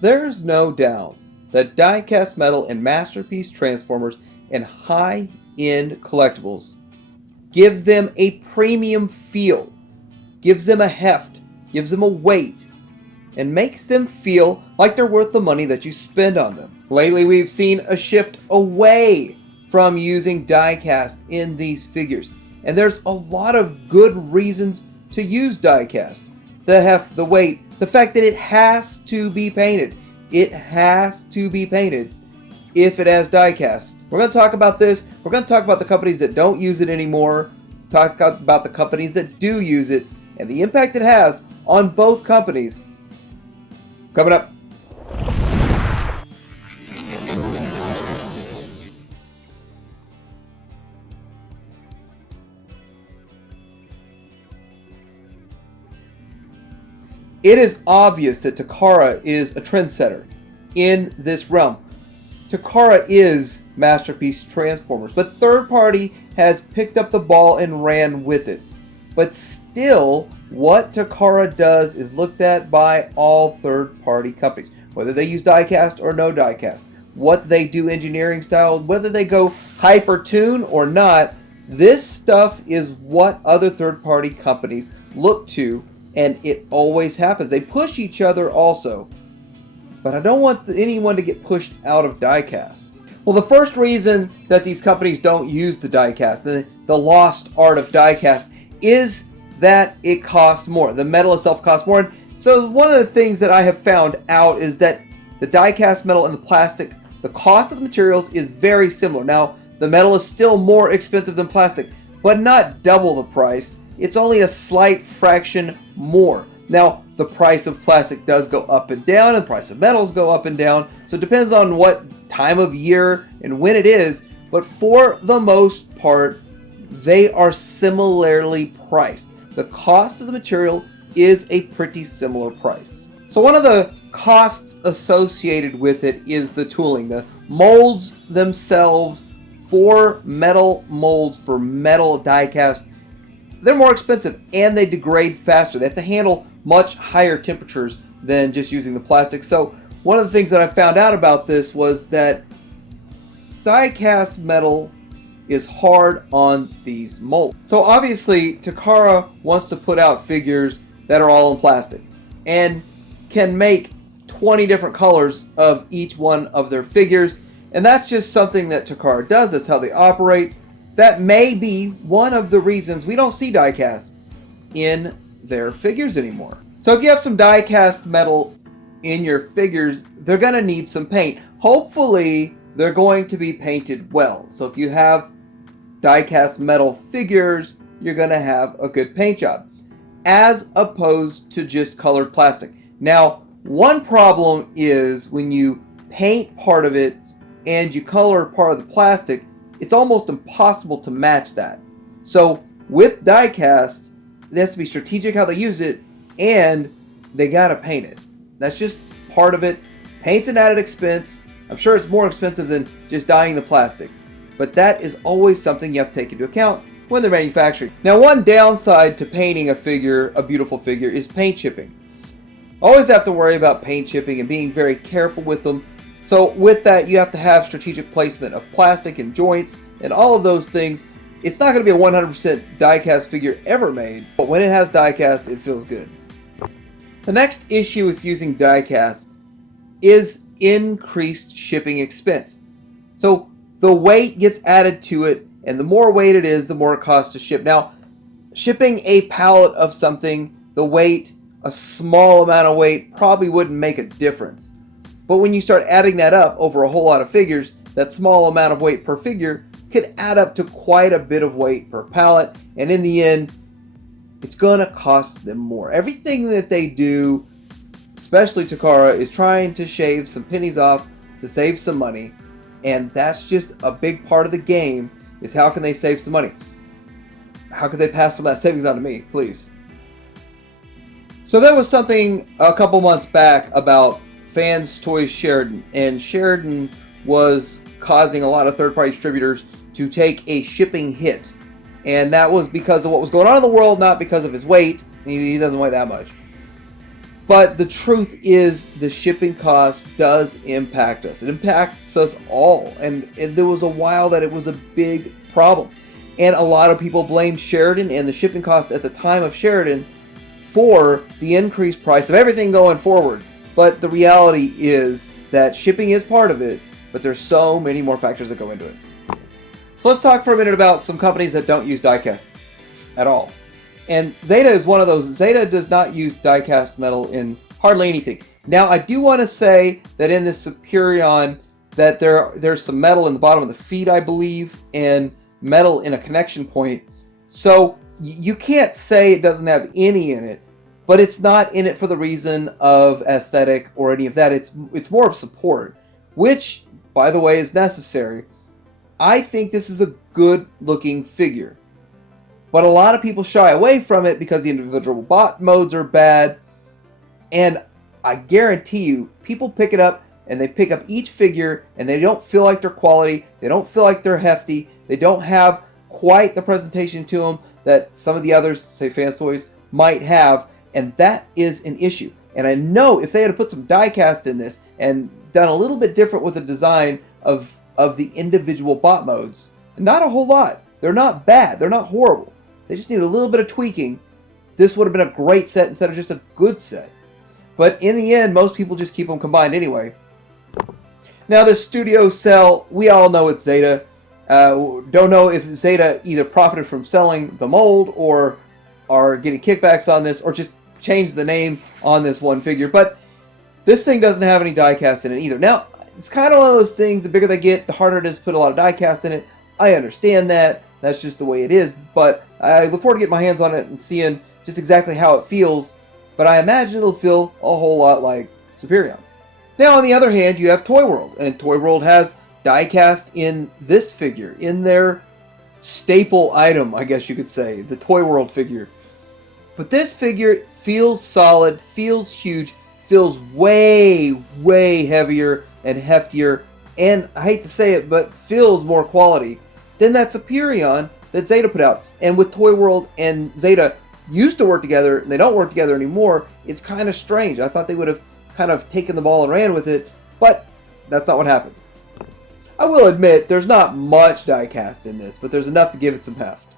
There's no doubt that die-cast metal in masterpiece transformers and high-end collectibles gives them a premium feel, gives them a heft, gives them a weight, and makes them feel like they're worth the money that you spend on them. Lately, we've seen a shift away from using die-cast in these figures, and there's a lot of good reasons to use die-cast. The heft, the weight, the fact that it has to be painted. It has to be painted if it has die-cast. We're going to talk about this. We're going to talk about the companies that don't use it anymore, talk about the companies that do use it, and the impact it has on both companies. Coming up. It is obvious that Takara is a trendsetter in this realm. Takara is Masterpiece Transformers, but third party has picked up the ball and ran with it. But still, what Takara does is looked at by all third party companies, whether they use diecast or no diecast, what they do engineering style, whether they go hypertune or not. This stuff is what other third party companies look to, and it always happens. They push each other also. But I don't want anyone to get pushed out of diecast. Well, the first reason that these companies don't use the diecast, the lost art of diecast, is that it costs more. The metal itself costs more. And so one of the things that I have found out is that the diecast metal and the plastic, the cost of the materials is very similar. Now, the metal is still more expensive than plastic, but not double the price. It's only a slight fraction more. Now, the price of plastic does go up and down, and the price of metals go up and down. So it depends on what time of year and when it is. But for the most part, they are similarly priced. The cost of the material is a pretty similar price. So one of the costs associated with it is the tooling. The molds themselves for metal molds, for metal diecast, they're more expensive and they degrade faster. They have to handle much higher temperatures than just using the plastic. So one of the things that I found out about this was that die-cast metal is hard on these molds. So obviously Takara wants to put out figures that are all in plastic and can make 20 different colors of each one of their figures. And that's just something that Takara does. That's how they operate. That may be one of the reasons we don't see die-cast in their figures anymore. So if you have some die-cast metal in your figures, they're going to need some paint. Hopefully, they're going to be painted well. So if you have die-cast metal figures, you're going to have a good paint job, as opposed to just colored plastic. Now, one problem is when you paint part of it and you color part of the plastic, it's almost impossible to match that. So with die-cast, it has to be strategic how they use it, and they gotta paint it. That's just part of it. Paint's an added expense. I'm sure it's more expensive than just dyeing the plastic, but that is always something you have to take into account when they're manufacturing. Now, one downside to painting a figure, a beautiful figure, is paint chipping. Always have to worry about paint chipping and being very careful with them. So with that, you have to have strategic placement of plastic and joints and all of those things. It's not going to be a 100% die-cast figure ever made, but when it has die-cast, it feels good. The next issue with using die-cast is increased shipping expense. So the weight gets added to it, and the more weight it is, the more it costs to ship. Now, shipping a pallet of something, the weight, a small amount of weight, probably wouldn't make a difference. But when you start adding that up over a whole lot of figures, that small amount of weight per figure could add up to quite a bit of weight per pallet, and in the end, it's going to cost them more. Everything that they do, especially Takara, is trying to shave some pennies off to save some money, and that's just a big part of the game, is how can they save some money? How could they pass some of that savings on to me, please? So there was something a couple months back about Fans Toys Sheridan, and Sheridan was causing a lot of third-party distributors to take a shipping hit, and that was because of what was going on in the world, not because of his weight. He doesn't weigh that much. But the truth is, the shipping cost does impact us. It impacts us all. And there was a while that it was a big problem. And a lot of people blamed Sheridan and the shipping cost at the time of Sheridan for the increased price of everything going forward. But the reality is that shipping is part of it, but there's so many more factors that go into it. So let's talk for a minute about some companies that don't use diecast at all. And Zeta is one of those. Zeta does not use die-cast metal in hardly anything. Now, I do want to say that in this Superion, that there's some metal in the bottom of the feet, I believe, and metal in a connection point. So you can't say it doesn't have any in it, but it's not in it for the reason of aesthetic or any of that. It's more of support, which, by the way, is necessary. I think this is a good-looking figure. But a lot of people shy away from it because the individual bot modes are bad. And I guarantee you, people pick it up and they pick up each figure and they don't feel like they're quality. They don't feel like they're hefty. They don't have quite the presentation to them that some of the others, say Fans Toys, might have. And that is an issue. And I know if they had put some die-cast in this and done a little bit different with the design of the individual bot modes, not a whole lot. They're not bad. They're not horrible. They just need a little bit of tweaking. This would have been a great set instead of just a good set. But in the end, most people just keep them combined anyway. Now the studio cell, we all know it's Zeta. Don't know if Zeta either profited from selling the mold or are getting kickbacks on this or just changed the name on this one figure. But this thing doesn't have any die-cast in it either. Now, it's kind of one of those things, the bigger they get, the harder it is to put a lot of die-cast in it. I understand that. That's just the way it is, but I look forward to getting my hands on it and seeing just exactly how it feels, but I imagine it'll feel a whole lot like Superion. Now, on the other hand, you have ToyWorld, and ToyWorld has die-cast in this figure, in their staple item, I guess you could say, the ToyWorld figure. But this figure feels solid, feels huge, feels way, way heavier and heftier, and I hate to say it, but feels more quality than that Superion that Zeta put out. And with ToyWorld and Zeta used to work together, and they don't work together anymore, it's kind of strange. I thought they would have kind of taken the ball and ran with it, but that's not what happened. I will admit, there's not much die-cast in this, but there's enough to give it some heft.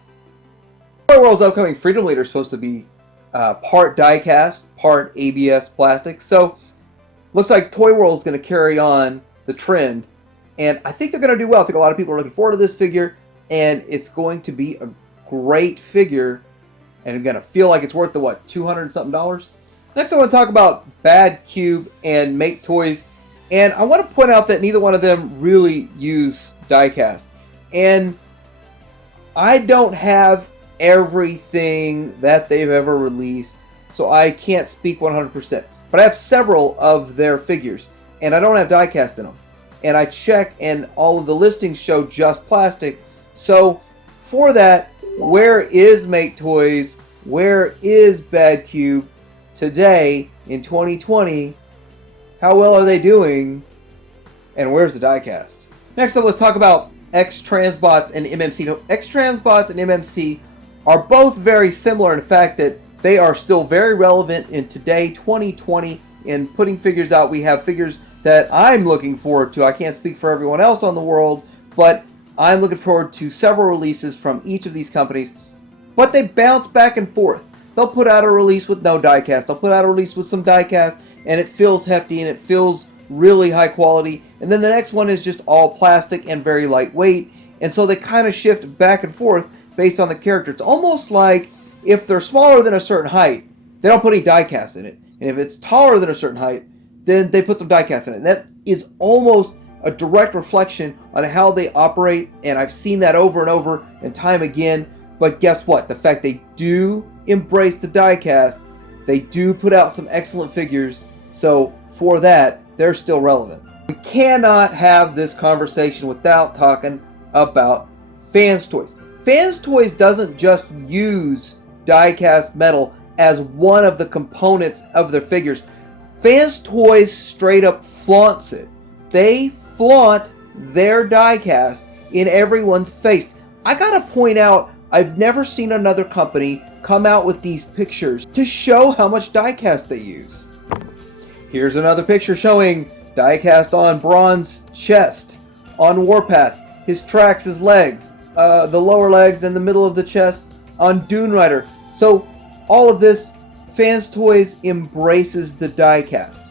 ToyWorld's upcoming Freedom Leader is supposed to be part die-cast, part ABS plastic, so looks like ToyWorld's going to carry on the trend. And I think they're going to do well. I think a lot of people are looking forward to this figure, and it's going to be a great figure, and going to feel like it's worth the, what, $200-something? Next, I want to talk about Bad Cube and Make Toys, and I want to point out that neither one of them really use die-cast. And I don't have everything that they've ever released, so I can't speak 100%. But I have several of their figures, and I don't have die-cast in them. And I check, and all of the listings show just plastic. So for that, where is Make Toys? Where is Bad Cube today in 2020? How well are they doing? And where's the diecast? Next up, let's talk about X-Transbots and MMC. Now, X-Transbots and MMC are both very similar in the fact that they are still very relevant in today, 2020, in putting figures out. We have figures that I'm looking forward to. I can't speak for everyone else on the world, but I'm looking forward to several releases from each of these companies. But they bounce back and forth. They'll put out a release with no diecast. They'll put out a release with some diecast, and it feels hefty and it feels really high quality. And then the next one is just all plastic and very lightweight. And so they kind of shift back and forth based on the character. It's almost like if they're smaller than a certain height, they don't put any diecast in it. And if it's taller than a certain height, then they put some diecast in it. And that is almost a direct reflection on how they operate, and I've seen that over and over and time again. But guess what? The fact they do embrace the diecast, they do put out some excellent figures, so for that, they're still relevant. We cannot have this conversation without talking about Fans Toys. Fans Toys doesn't just use diecast metal as one of the components of their figures. Fans Toys straight up flaunts it. They flaunt their diecast in everyone's face. I gotta point out, I've never seen another company come out with these pictures to show how much diecast they use. Here's another picture showing diecast on Braun's chest, on Warpath, his tracks, his legs, the lower legs and the middle of the chest on Dune Rider. So all of this, Fans Toys embraces the diecast.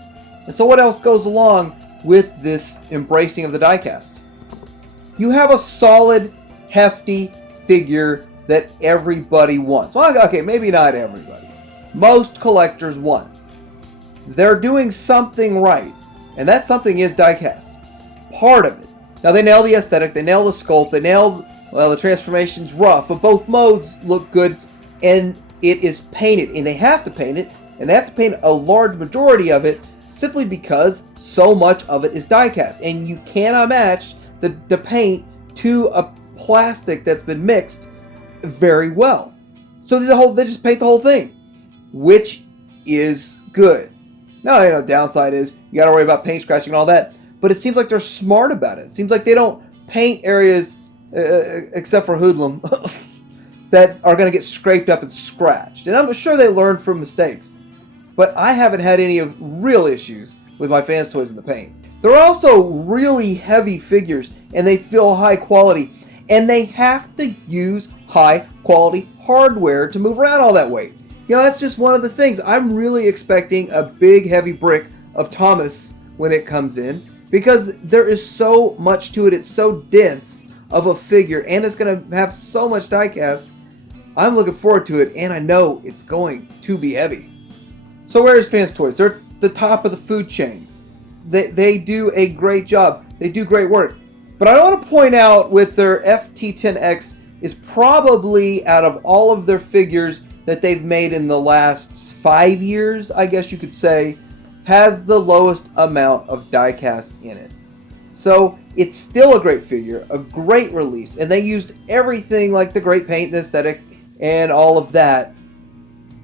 And so what else goes along with this embracing of the diecast? You have a solid, hefty figure that everybody wants. Well, okay, maybe not everybody. Most collectors want. They're doing something right, and that something is diecast. Part of it. Now they nail the aesthetic, they nail the sculpt, they nail, well, the transformation's rough, but both modes look good, and it is painted, and they have to paint it, and they have to paint a large majority of it simply because so much of it is diecast, and you cannot match the paint to a plastic that's been mixed very well. So they just paint the whole thing, which is good. Now, downside is you got to worry about paint scratching and all that, but it seems like they're smart about it. It seems like they don't paint areas, except for Hoodlum, that are going to get scraped up and scratched. And I'm sure they learned from mistakes, but I haven't had any of real issues with my Fans Toys in the paint. They're also really heavy figures, and they feel high quality, and they have to use high quality hardware to move around all that weight. That's just one of the things. I'm really expecting a big heavy brick of Thomas when it comes in, because there is so much to it. It's so dense of a figure, and it's going to have so much diecast. I'm looking forward to it, and I know it's going to be heavy. So where is Fans Toys? They're at the top of the food chain. They do a great job. They do great work. But I want to point out with their FT10X is probably, out of all of their figures that they've made in the last 5 years, I guess you could say, has the lowest amount of diecast in it. So it's still a great figure, a great release, and they used everything like the great paint and aesthetic and all of that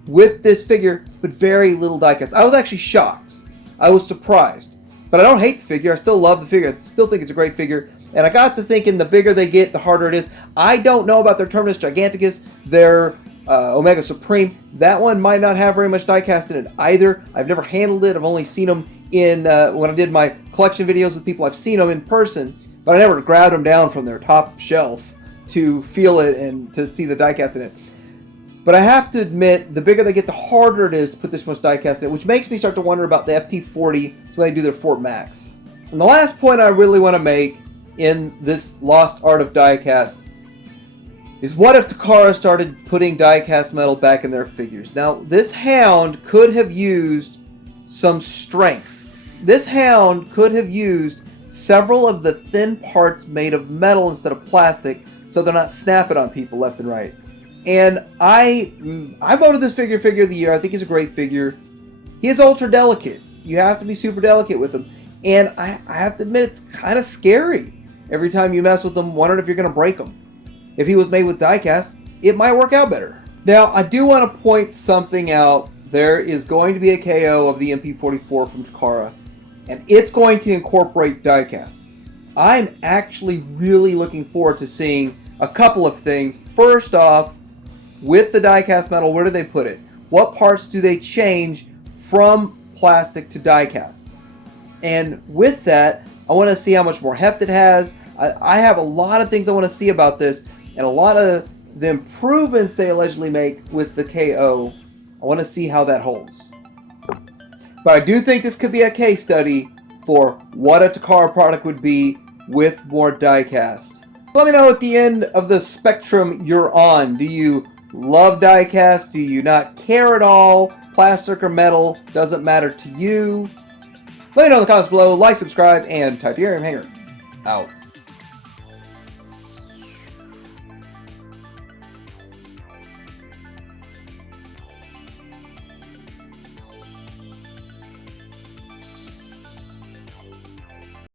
with this figure, but very little diecast. I was actually shocked. I was surprised. But I don't hate the figure. I still love the figure. I still think it's a great figure. And I got to thinking, the bigger they get, the harder it is. I don't know about their Terminus Giganticus, their Omega Supreme. That one might not have very much diecast in it either. I've never handled it. I've only seen them in when I did my collection videos with people. I've seen them in person, but I never grabbed them down from their top shelf to feel it and to see the diecast in it. But I have to admit, the bigger they get, the harder it is to put this much diecast in it, which makes me start to wonder about the FT40 when they do their Fort Max. And the last point I really want to make in this lost art of diecast is, what if Takara started putting diecast metal back in their figures? Now, this Hound could have used some strength. This Hound could have used several of the thin parts made of metal instead of plastic, so they're not snapping on people left and right. And I voted this figure of the year. I think he's a great figure. He is ultra delicate. You have to be super delicate with him. And I have to admit, it's kind of scary every time you mess with him, wondering if you're going to break him. If he was made with diecast, it might work out better. Now, I do want to point something out. There is going to be a KO of the MP44 from Takara, and it's going to incorporate diecast. I'm actually really looking forward to seeing a couple of things. First off, with the diecast metal, where do they put it? What parts do they change from plastic to diecast? And with that, I want to see how much more heft it has. I have a lot of things I want to see about this, and a lot of the improvements they allegedly make with the KO. I want to see how that holds. But I do think this could be a case study for what a Takara product would be with more diecast. Let me know at the end of the spectrum you're on. Do you love diecast? Do you not care at all? Plastic or metal doesn't matter to you. Let me know in the comments below. Like, subscribe, and Titanium Hanger out.